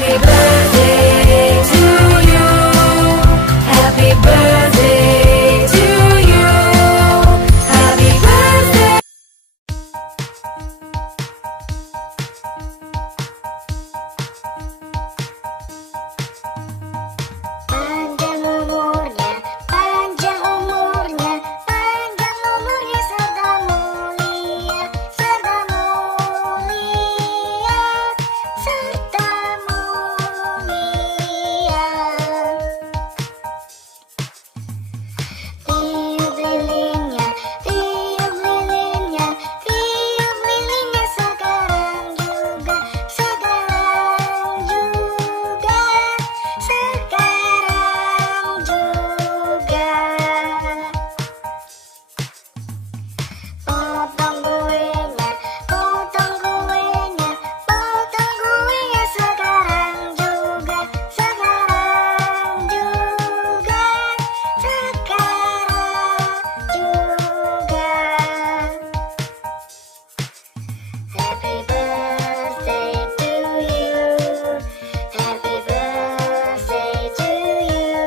Happy birthday to you. Happy birthday to you. Happy birthday. Panjang umurnya, panjang umurnya, panjang umurnya serta mulia, serta mulia, serta mulia. Tiup lilinnya, tiup lilinnya, tiup lilinnya sekarang juga, sekarang juga, sekarang juga. Potong kuenya, potong kuenya, potong kuenya sekarang juga, sekarang juga, sekarang juga. Happy birthday to you. Happy birthday to you.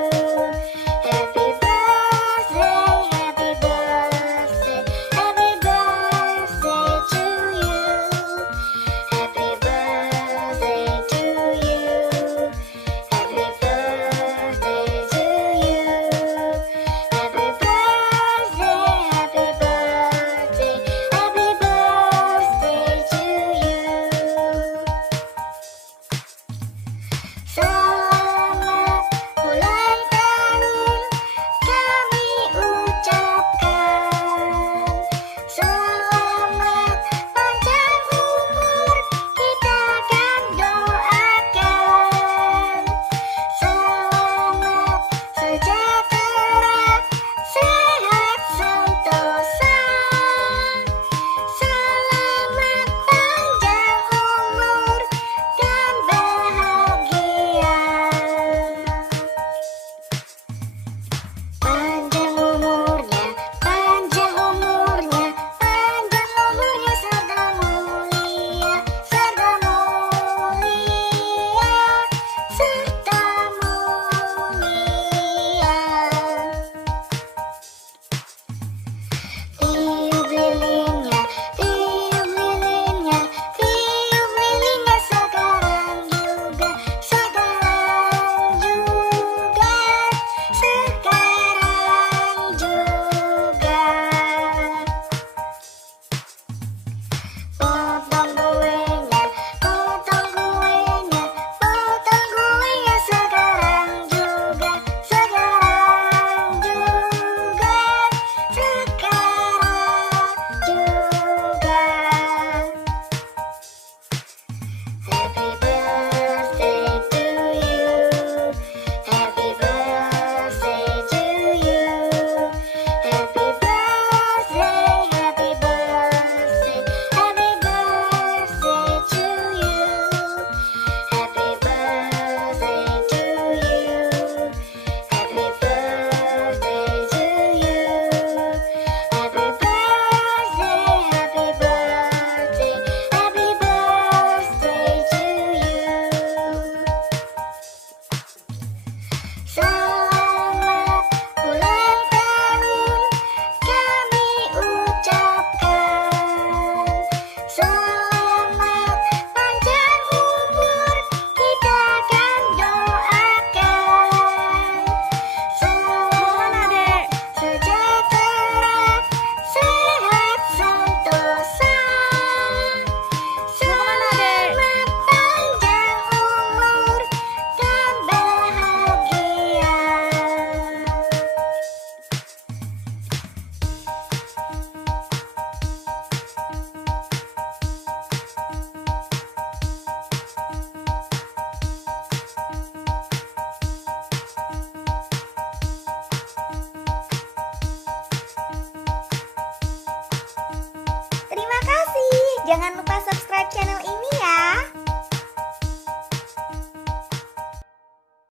Happy birthday, happy birthday, happy birthday to you. Happy birthday to you. Happy birthday to you. Happy birthday, happy birthday, happy birthday to you. Selamat ulang tahun kami ucapkan. Selamat panjang umur kita akan doakan. Selamat sejahtera, sehat sentosa. Selamat panjang umur dan bahagia. Panjang umurnya, panjang umurnya, panjang umurnya serta mulia, serta mulia, serta mulia. Tiup lilinnya, tiup lilinnya, tiup lilinnya sekarang juga, sekarang juga, sekarang juga. Potong kuenya, potong kuenya, potong kuenya sekarang juga, sekarang juga, sekarang juga. Happy birthday to you. Happy birthday to you. Happy birthday, happy birthday, happy birthday to you. Happy birthday to you. Happy birthday to you. Happy birthday, happy birthday, happy birthday to you. Selamat ulang tahun kami ucapkan. Selamat panjang umur kita akan doakan. Selamat sejahtera, sehat sentosa. Selamat panjang umur dan bahagia. Terima kasih. Jangan